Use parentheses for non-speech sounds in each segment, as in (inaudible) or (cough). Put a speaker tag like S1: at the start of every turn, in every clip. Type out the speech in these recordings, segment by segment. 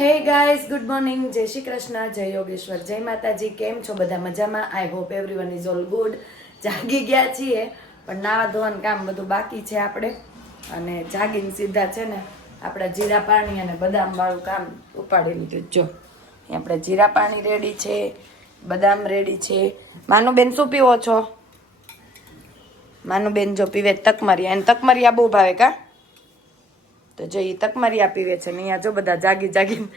S1: Hey guys good morning જય શ્રી કૃષ્ણ, જય યોગેશ્વર, જય માતાજી. કેમ છો બધા મજામાં? I hope everyone is all good જાગી ગયા છીએ, પણ નાવા ધોવાનું કામ બધું બાકી છે આપણે. અને જાગીને સીધા છે ને, આપણા જીરા પાણી અને બદામવાળું કામ ઉપાડી લીધું જો આપણે જીરા પાણી રેડી છે, બદામ રેડી છે. માનુબેન શું પીવો છો? માનુબેન જો પીવે તકમરિયા. એને તકમરિયા બહુ ભાવે કા? તો જો એ તકમરિયા પીવે છે ને અહીંયા જો બધા જાગી જાગી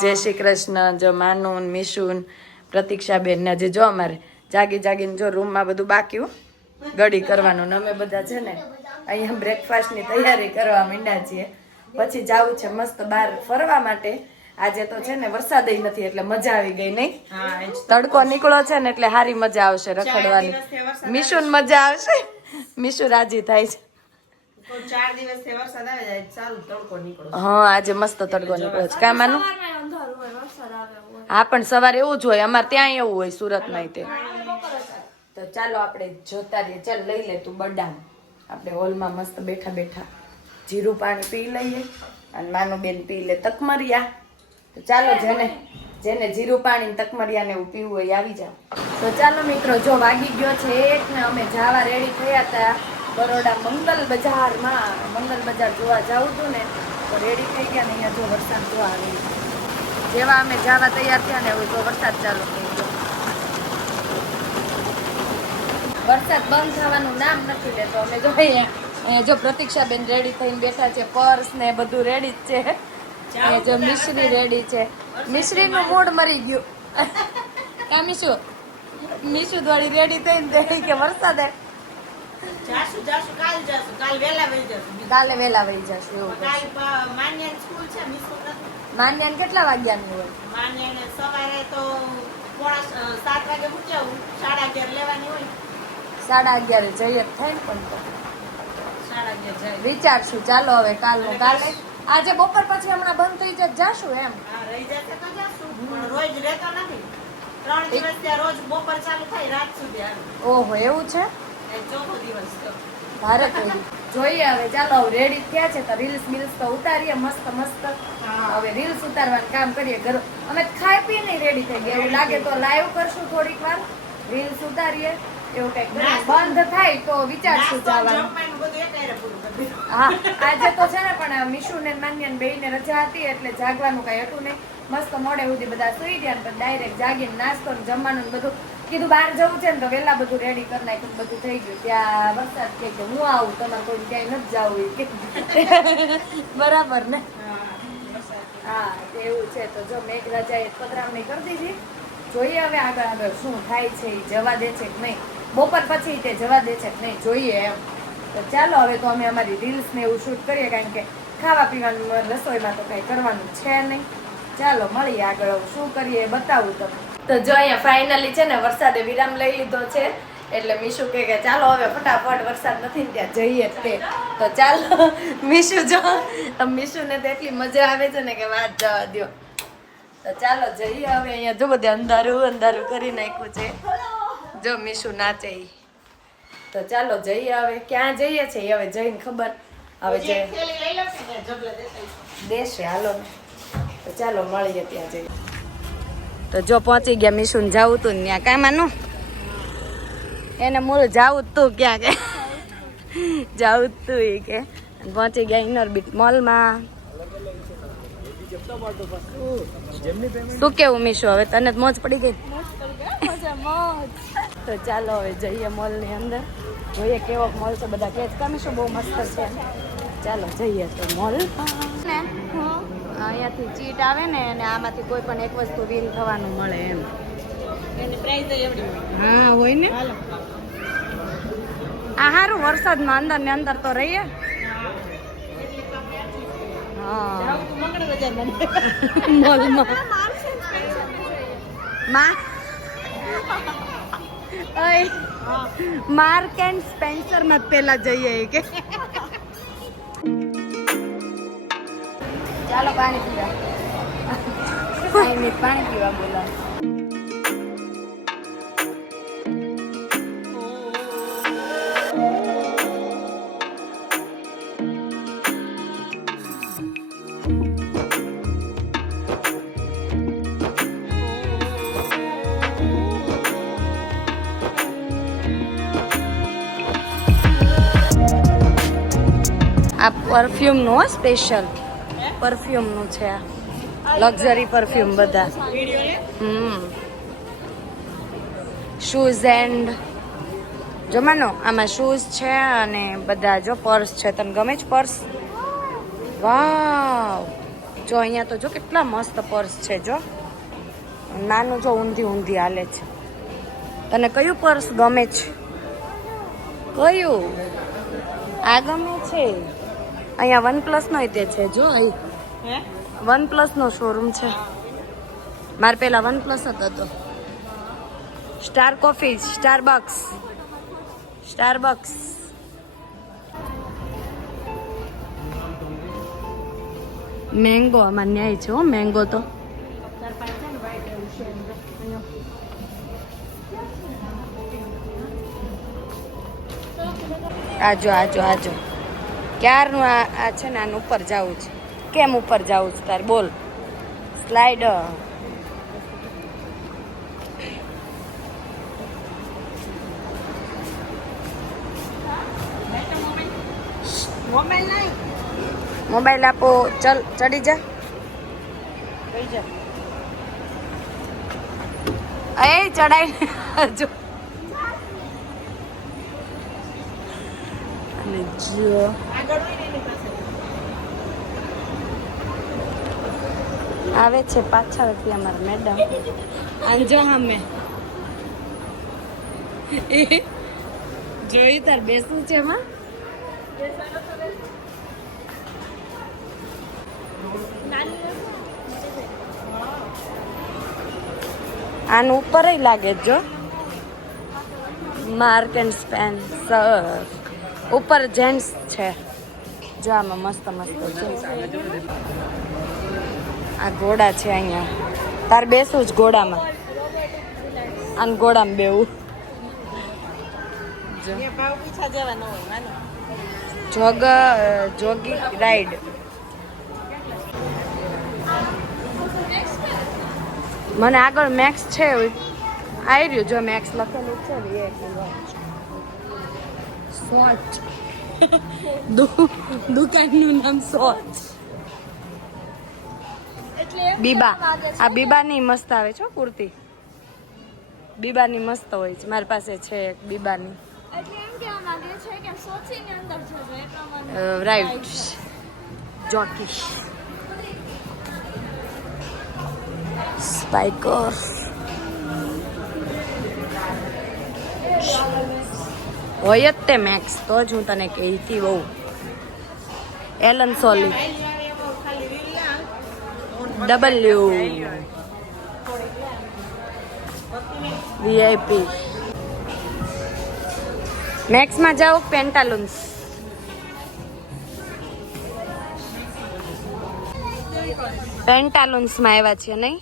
S2: જય શ્રી કૃષ્ણ.
S1: જો માનુન મિશુન પ્રતીક્ષાબેન ને જે જો અમારે જાગી જાગીને જો રૂમમાં બધું બાકી હો, ગડી કરવાનું ને અમે બધા છે ને અહીંયા બ્રેકફાસ્ટની તૈયારી કરવા માંડ્યા છીએ. પછી જવું છે મસ્ત બહાર ફરવા માટે. આજે તો છે ને વરસાદ નથી એટલે મજા આવી ગઈ નહીં. તડકો નીકળો છે ને એટલે સારી મજા આવશે રખડવાની. મિશુન મજા આવશે. મિશુ રાજી થાય છે. હા આજે મસ્ત તડકો નીકળ્યો છે. કામાનું હા પણ સવારે એવું જ હોય અમારે ત્યાં એવું હોય સુરતમાં તે. તો ચાલો આપણે જોતા રહીએ. ચાલ લઈ લે તું બદામ. આપણે હોલમાં મસ્ત બેઠા બેઠા જીરું પાણી પી લઈએ અને માનું બેન પી લે તકમરિયા. તો ચાલો જેને જેને જીરું પાણી તકમરિયાને તકમરિયા ને એવું પીવું હોય આવી જાવ તો ચાલો મિત્રો જો વાગી ગયો છે એક ને અમે જાવા રેડી થયા હતા. બરોડા મંગલ બજારમાં મંગલ બજાર જોવા જાવું હતું ને તો રેડી થઈ ગયા ને અહીંયા જો વરસાદ જોવા આવી. જેવા અમે જવા તૈયાર થયા ને એવું તો વરસાદ ચાલુ થઈ ગયો. વરસાદ બંધ થવાનું નામ નથી લેતો. અમે જો અહીંયા જો પ્રતીક્ષાબેન રેડી થઈને બેઠા છે પર્સ ને બધું રેડી જ છે. એ જો મિશ્રી રેડી છે. મિશ્રીનું મૂડ મરી ગયું. (laughs) કા મીશુ મીશુ દોડી રેડી થઈને કે વરસાદ
S2: કાલ વેલા વહી જશું.
S1: જશે એવું
S2: માન્યાની
S1: કેટલા વાગ્યાની હોય?
S2: માન્યાને સવારે તો પોણા સાત વાગે મૂક્યા સાડા અગિયાર લેવાની હોય.
S1: સાડા અગિયારે જઈએ થાય ને પણ તો. વિચારશું ચાલો હવે કાલનું કાલે. આજે બપોર પછી હમણાં બંધ થઈ જાય જાશું એમ.
S2: રહી જશે તો જાશું. પણ રોજ રહેતો નથી. ત્રણ દિવસ ત્યાં રોજ બપોર ચાલુ થાય રાત સુધી
S1: ઓહો એવું છે? ભારત જોઈએ હવે. ચાલો હવે રેડી થયા છે તો રીલ્સ બિલ્સ તો ઉતારીએ મસ્ત મસ્ત. હવે રીલ્સ ઉતારવાનું કામ કરીએ. ઘર અમે ખાઈ પી નહીં રેડી થઈ ગયા. એવું લાગે તો લાઈવ કરશું થોડીક વાર. રીલ્સ ઉતારીએ. એવું કંઈક બંધ થાય તો વિચારશું જવાનું. હા આજે તો છે ને પણ મીશુ ને માન્ય બે ને રજા હતી એટલે જાગવાનું કઈ હતું નહીં. મસ્ત મોડે સુધી બધા સુઈ ગયા ડાયરેક્ટ જાગીને નાસ્તો જમવાનું બધું કીધું બહાર જવું છે ને તો વહેલા બધું રેડી કરી નાખ્યું બધું થઈ ગયું. ત્યાં વરસાદ કહે કે હું આવું તમારે કોઈ ક્યાંય નથી જવું (laughs) બરાબર ને? હા એવું છે. તો જો મેઘરાજાએ પધરામણી કરી દીધી. જોઈએ હવે આગળ આગળ શું થાય છે એ જવા દે છે કે નહીં. બપોર પછી તે જવા દે છે કે નહીં જોઈએ એમ. તો ચાલો હવે તો અમે અમારી રીલ્સ ને એવું શૂટ કરીએ કારણ કે ખાવા પીવાનું રસોઈમાં તો કંઈ કરવાનું છે નહીં. ચાલો મળીએ આગળ. હવે શું કરીએ બતાવું તમને. તો જો અહીંયા ફાઇનલી છે ને વરસાદે વિરામ લઈ લીધો છે. એટલે મીશુ કહે કે ચાલો હવે ફટાફટ વરસાદ નથી ને ત્યાં જઈએ તે. તો ચાલો મીશુ જો મીશુને તો એટલી મજા આવે છે ને કે વાત જવા દ્યો. તો ચાલો જઈએ હવે અહીંયા. જો બધે અંધારું અંધારું કરી નાખ્યું છે. જો મીશુ નાચે તો ચાલો જઈએ હવે. ક્યાં જઈએ છે હવે જઈને ખબર. હવે
S2: જે
S1: જે
S2: થેલી લઈ લો કે ત્યાં જબલે દેખાય. છે.
S1: દેશે હાલો. તો ચાલો મળીએ ત્યાં જઈએ તો જો પહોંચી ગયા મિશુન જવું તું ને ત્યાં કાંઈ એને મૂળ જવું તું ક્યાં કે? જવું તું એ કે. પહોંચી ગયા ઇનોર્બિટ મોલમાં શું કેવું મિશો હવે? તને જ મોજ પડી ગઈ? તો ચાલો હવે જઈએ મોલની અંદર. જોઈએ કેવો મોલ છે બધા. કે કમીશું બહુ મસ્ત છે. ચાલો જઈએ તો મોલ અહીંયાથી ચીટ આવે ને અને આમાંથી કોઈ પણ એક વસ્તુ વિન થવાનું મળે એમ.
S2: એની પ્રાઇસ એવડી
S1: હા હોય ને? આ સારું વરસાદમાં અંદર ને અંદર તો રહીએ. (laughs) માર્ક એન્ડ સ્પેન્સરમાં પેલા જઈએ કે. ચાલો પાણી પીવા. પાણી પીવા બોલા આ પરફ્યુમનો સ્પેશિયલ પરફ્યુમનું છે લક્ઝરી પરફ્યુમ બધા. હમ. શૂઝ એન્ડ જો માનો આમાં શૂઝ છે અને બધા જો પર્સ છે. તને ગમે છે પર્સ વાવ જો અહીંયા તો જો કેટલા મસ્ત પર્સ છે જો. નાનું જો ઊંધી ઊંધી હાલે છે. તને કયું પર્સ ગમે છે? કયું? આ ગમે છે? અહીંયા વન પ્લસ નો તે છે જો અહીં વન પ્લસ નો શોરૂમ છે. મારે પેલા વન પ્લસ હતો. તો star coffee Starbucks Starbucks mango આમાં ન્યાય છે હો મેંગો તો. આજો આજો આજો. ક્યારનું આ આ છે ને આનું ઉપર જવું છે. કેમ ઉપર જવું છે તારે? બોલ. સ્લાઇડ
S2: મોબાઈલ
S1: આપો. ચલ ચડી જા. એ ચડાઈ જો. અને જો. આવે છે પાછળથી અમારા મેડમ આંજો અમે. જોઈ તાર બેસવું છે એમાં? આનું ઉપર લાગે જો. માર્ક એન્ડ સ્પેન્સર ઉપર જેન્ટ્સ છે. જો આમાં મસ્ત મસ્ત છે. આ ઘોડા છે અહીંયા. તાર બેસું જ ઘોડામાં આન ઘોડામાં બેવું. જોગ જોગી રાઈડ. મને આગળ મેક્સ છે આવી રહ્યું જો મેક્સ લખેલું છે એ સોચ. દુકાનનું નામ સોચ બીબા. આ બીબાની મસ્ત આવે છે કુર્તી. બીબાની મસ્ત હોય છે. મારી પાસે છે એક બીબાની. રાઈટ. જોકી સ્પાઈકર. હોય જ તે મેક્સ તો જ હું તને કહેતી બહુ એલન સોલી ડબલ્યુ વીઆઈપી મેક્સમાં જાઓ પેન્ટાલુન્સ પેન્ટાલુન્સમાં આવ્યા છે નહીં?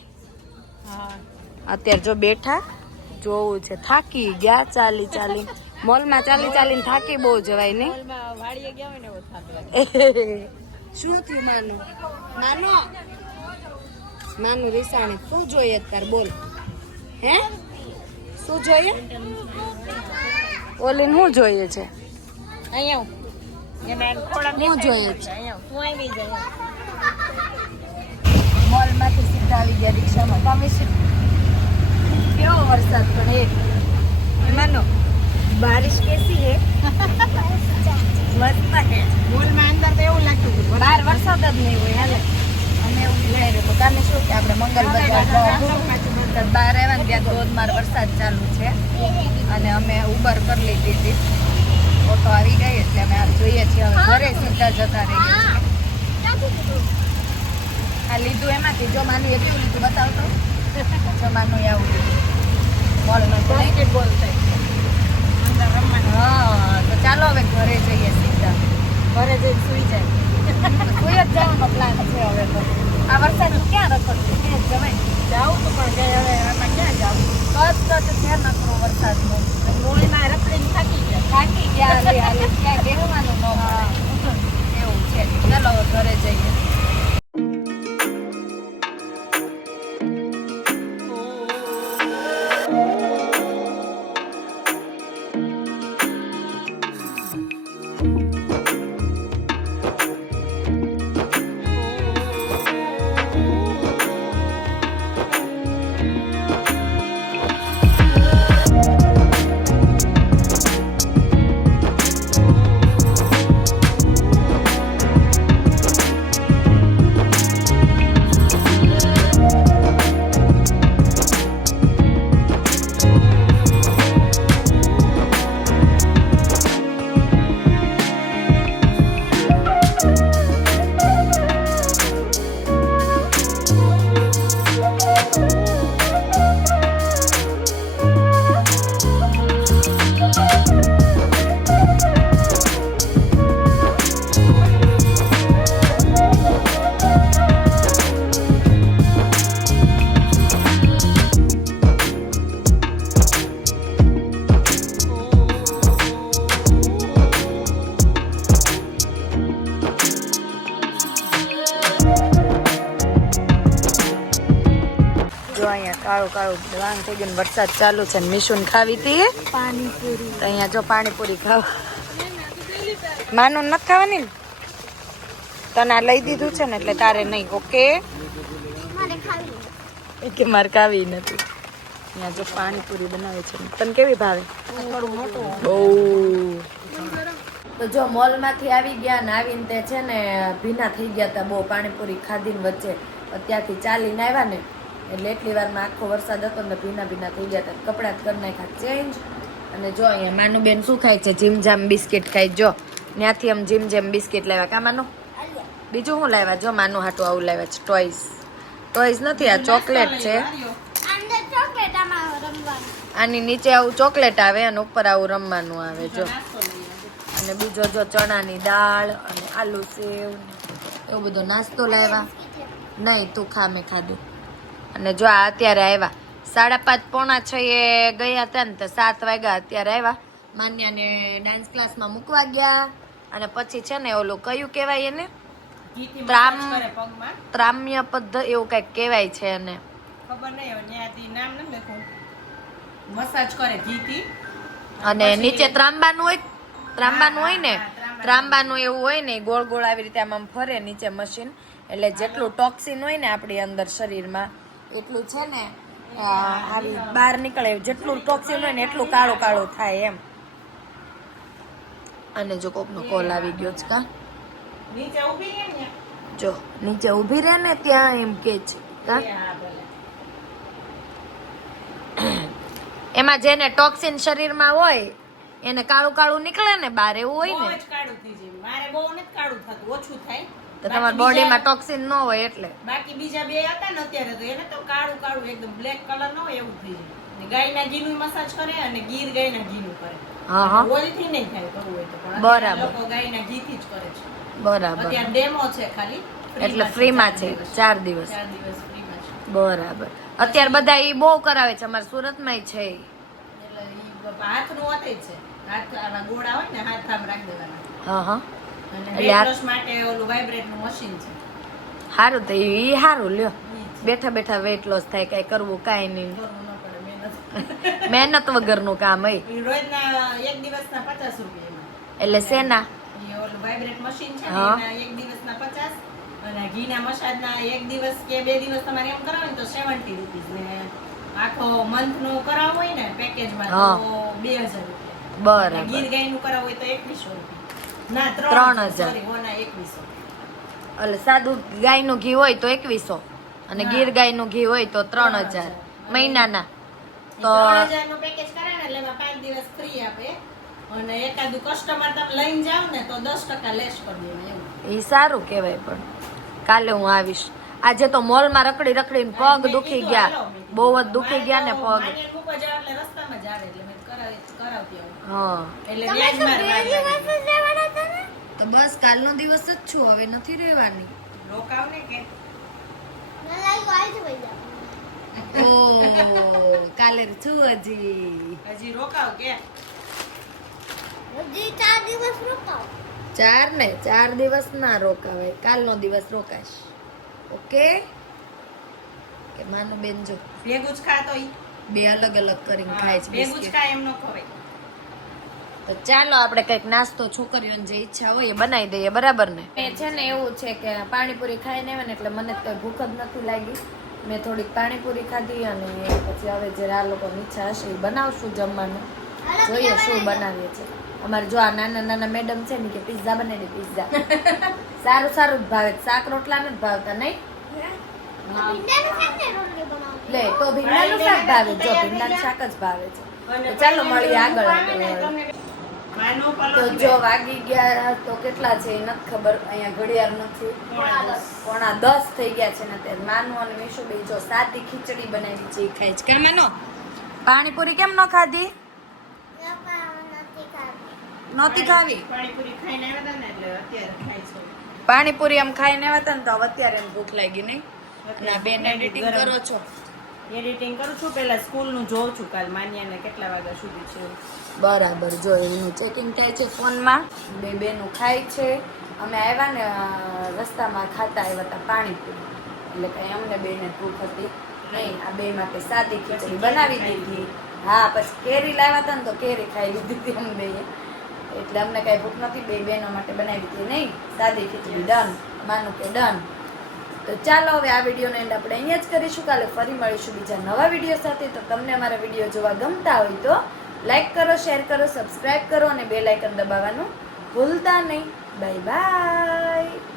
S1: અત્યારે જો બેઠા જોવું છે. થાકી ગયા ચાલી ચાલી. મોલમાં ચાલી ચાલીને થાકી બહુ જવાય નહીં
S2: વાડીએ ગયા હોય ને? એવું
S1: શું થયું માનું? નાનો? નાનું રીસાણે શું જોઈએ તાર બોલ. હે? શું જોઈએ? ઓલી શું જોઈએ છે?
S2: અહીંયા
S1: શું જોઈએ છે?
S2: અહીંયા આવ. તું આવી જાય
S1: મોલમાંથી સીધા આવી ગયા રિક્ષામાં. તમે શું કેવો વરસાદ પણ એ એમાંનો બારિશ કેસી હે મસ્ત હે
S2: મોલમાં અંદર તો એવું લાગતું હતું
S1: બહાર વરસાદ જ નહીં હોય હાલે અમે એવું વિચાર્યું હતું કામે શું કે આપણે મંગલ બજાર બહાર આવ્યા ને ત્યાં ધોધમાર વરસાદ ચાલુ છે. અને અમે ઉબર કરી લીધી હતી. ઓટો આવી ગઈ એટલે અમે જોઈએ છીએ. હવે ઘરે સીધા જતા રહીએ. આ લીધું એમાંથી. જો માનું એ કેવું લીધું બતાવતો? જો માનું એ આવું લીધું. બોલ?
S2: બાસ્કેટબોલ થાય અંદર રમવાનું.
S1: હા તો ચાલો હવે ઘરે જઈએ સીધા.
S2: ઘરે જઈને સુઈ જાય.
S1: સુઈ જ જવાનો પ્લાન છે હવે તો. આ વરસાદ ક્યાં રખડતું ક્યાં જવાય?
S2: જાઉં તો પણ કઈ હવે આમાં ક્યાં જાઉં?
S1: કચ્છ કચ્છ છે નકરો વરસાદનો.
S2: મૂળીમાં રખડીને થાકી ગયા.
S1: થાકી ગયા ક્યાં બેહવાનું ન ને વરસાદ ચાલુ છે ને મીશુન ખાવી હતી
S3: પાણીપુરી.
S1: તો અહીંયા જો પાણીપુરી ખાવ. માનું નથી ખાવાની ને? તને આ લઈ દીધું છે ને એટલે તારે નહીં ઓકે? એ કે મારે ખાવી નથી. અહીંયા જો પાણીપુરી બનાવે છે તને કેવી ભાવે? બહુ. તો જો મોલમાંથી આવી ગયા ને આવીને તે છે ને ભીના થઈ ગયા હતા બહુ પાણીપુરી ખાધીને વચ્ચે. અત્યારથી ચાલીને આવ્યા ને એટલે એટલી વારમાં આખો વરસાદ હતો ને ભીના ભીના થઈ ગયા હતા. કપડાં જ કરી નાખ્યા ચેન્જ અને જો અહીંયા માનુબેન શું ખાય છે? જીમ જામ બિસ્કિટ ખાય. જો ત્યાંથી આમ જીમ જેમ બિસ્કિટ લાવ્યા. કા માનું? બીજું શું લાવ્યા? જો માનું હાટું આવું લાવ્યા છે. ટોયસ ટોયસ નથી આ ચોકલેટ છે. આની નીચે આવું ચોકલેટ આવે અને ઉપર આવું રમવાનું આવે જો. અને બીજો જો ચણાની દાળ અને આલુ સેવ એવો બધો નાસ્તો લાવ્યા. નહીં તું ખા મેં ખાધું. અને જો આ અત્યારે આવ્યા. સાડા પાંચ પોણા છ એ ગયા હતા ને તો સાત વાગ્યા અત્યારે આવ્યા. માન્યાને ડાન્સ ક્લાસમાં મૂકવા ગયા. અને પછી છે ને ઓલું કયું કહેવાય એને? ત્રામ-
S2: મસાજ કરે પગમાં.
S1: ત્રામ્ય પદ્ધ એવું કંઈક કહેવાય છે એને.
S2: ખબર નહીં નામ મસાજ કરે ઘીથી
S1: અને નીચે ત્રાંબાનું હોય ત્રાંબાનું હોય ને?
S2: ત્રાંબાનું.
S1: એવું હોય ને ગોળ ગોળ આવી રીતે આમ ફરે નીચે મશીન એટલે જેટલું ટોક્સિન હોય ને આપણી અંદર શરીરમાં એટલું છે ને આવી બહાર નીકળે જેટલું ટોક્સિન હોય ને એટલું કાળો કાળો થાય એમ. અને જો કોકનો કોલ આવી ગયો છે કા? જો નીચે ઊભી રહે ને ત્યાં એમ કે છે કા? એમાં જેને ટોક્સિન શરીરમાં હોય એને કાળું કાળું નીકળે ને બહાર એવું હોય ને.
S2: કાળું થઈ જાય. મારે બહુ નથી કાળું થતું ઓછું થાય.
S1: તો તમારા બોડીમાં ટોક્સિન ન હોય એટલે.
S2: બાકી બીજા બે હતા ને અત્યારે તો એને તો કાળું કાળું એકદમ બ્લેક કલર ન હોય એવું થઈ જાય. ગાયના ઘીનું મસાજ કરે અને ગીર ગાયના ઘીનું કરે.
S1: હા હા.
S2: ઓઇલથી નહીં થાય કરવું હોય તો
S1: બરાબર.
S2: લોકો ગાયના ઘીથી જ કરે છે.
S1: બરાબર.
S2: અત્યારે ડેમો છે ખાલી.
S1: એટલે ફ્રીમાં છે ચાર દિવસ.
S2: ચાર દિવસ. ફ્રીમાં છે.
S1: બરાબર. અત્યારે બધા ઈ બહુ કરાવે છે અમારા સુરતમાં છે
S2: એટલે હાથનું હોતે છે. હાથ આવા ગોળા હોય ને હાથ આમ રાખી દેવાના.
S1: હા હા. સારું તો એ સારું લ્યો. બેઠા બેઠા વેટ લોસ થાય કઈ કરવું કાંઈ નહીં.
S2: ન (laughs) મહેનત.
S1: વગરનું કામ એટલે શેના?
S2: ને
S1: હા.
S2: એક દિવસના પચાસ અને ઘીના મસાજના એક દિવસ કે બે દિવસ તમારે એમ કરાવો ને તો સેવન્ટી રૂપીસ ને આખો મંથનું કરાવવું હોય ને પેકેજમાં તો બે હજાર રૂપિયા.
S1: બરાબર.
S2: ગીર ગાયનું કરાવવું હોય તો એકવીસો રૂપિયા. ના
S1: ત્રણ હજાર.
S2: સોરી ઓના એકવીસો.
S1: એટલે સાદું ગાયનું ઘી હોય તો એકવીસો. અને. ગીર ગાયનું ઘી હોય તો ત્રણ હજાર. મહિનાના. તો
S2: પેકેજ કરાવે એટલે એમાં પાંચ દિવસ ફ્રી આપે. અને એકાદું કસ્ટમર તમે લઈને જાવ ને તો દસ ટકા લેસ કરી દેવા
S1: એ સારું કહેવાય પણ. કાલે હું આવીશ. આજે તો મોલમાં રખડી રખડીને પગ દુખી ગયા. બહુ જ દુખી ગયા ને પગ.
S2: માન્યર મૂકવા જાવ એટલે રસ્તામાં જ આવે એટલે મેં કરાવી- કરાવતી આવું.
S1: હા.
S2: એટલે
S3: તો
S1: બસ કાલનો દિવસ જ છું હવે નથી રહેવાની.
S2: રોકાવ કે?
S3: મને લાગ્યું આજ વઈ જાવ
S1: ઓ કાલે છું હજી.
S2: હજી રોકાવ કે?
S3: હજી ચાર દિવસ રોકાવ.
S1: ચાર ને ચાર દિવસ ના રોકાવાય. કાલનો દિવસ રોકાશ ઓકે? કે માનું બેન જો.
S2: ભેગું જ ખાતો
S1: બે અલગ અલગ કરીને ખાય છે
S2: ભેગું જ
S1: બિસ્કિટ.
S2: ખાય એમ ખવાય.
S1: તો ચાલો આપણે કંઈક નાસ્તો છોકરીઓને જે ઈચ્છા હોય એ બનાવી દઈએ બરાબર ને? મેં છે ને એવું છે કે પાણીપુરી ખાઈને આવે ને એટલે મને કંઈ ભૂખ જ નથી લાગી. મેં થોડીક પાણીપુરી ખાધી અને પછી હવે જે આ લોકોની ઈચ્છા હશે એ બનાવશું જમવાનું. જોઈએ શું બનાવીએ છે. અમારે જો આ નાના નાના મેડમ છે ને કે પિઝા બનાવી પિઝા સારું સારું જ ભાવે. શાક રોટલા નથી ભાવતા નહીં? લે તો ભીંડાનું શાક ભાવે. જો ભીંડાનું શાક જ ભાવે છે. ચાલો મળીએ આગળ. તો જો વાગી ગયા તો કેટલા છે એ નથી ખબર અહીંયા ઘડિયાળ નથી.
S2: પોણા દસ.
S1: થઈ ગયા છે ને તે માનું અને મીશુ બે જો સાદી ખીચડી બનાવી છે ખાય છે. કાં માનો? પાણીપુરી કેમ ન ખાધી? નહોતી ખાવી.
S2: પાણીપુરી
S1: એમ ખાઈને આવ્યા હતા ને તો અત્યારે એમ ભૂખ લાગી નહીં. ના આ બેન એડિટિંગ કરો છો.
S2: એડિટિંગ કરું છું પહેલા સ્કૂલનું જોઉં છું કાલ માન્યાને કેટલા વાગ્યા સુધી છે.
S1: બરાબર જો એનું ચેકિંગ થાય છે ફોનમાં. બે બેનું ખાય છે. અમે આવ્યા ને રસ્તામાં ખાતા આવ્યા હતા પાણીપુરી. એટલે કઈ અમને બેને ભૂખ હતી નહીં. આ બે માટે સાદી ખીચડી બનાવી દીધી. હા પછી કેરી લાવ્યા હતા ને તો કેરી ખાઈ લીધી હતી અમે બે એટલે અમને કાંઈ ભૂખ નથી બે બહેનો માટે બનાવી હતી નહીં. સાદી ખીચડી ડન. માનું કે ડન. તો ચાલો હવે આ વિડીયોનો એન્ડ આપણે અહીંયા જ કરીશું. કાલે ફરી મળીશું બીજા નવા વીડિયો સાથે. તો તમને અમારા વીડિયો જોવા ગમતા હોય તો લાઈક કરો શેર કરો સબસ્ક્રાઈબ કરો અને બે લાઇકન દબાવવાનું ભૂલતા નહીં. Bye bye.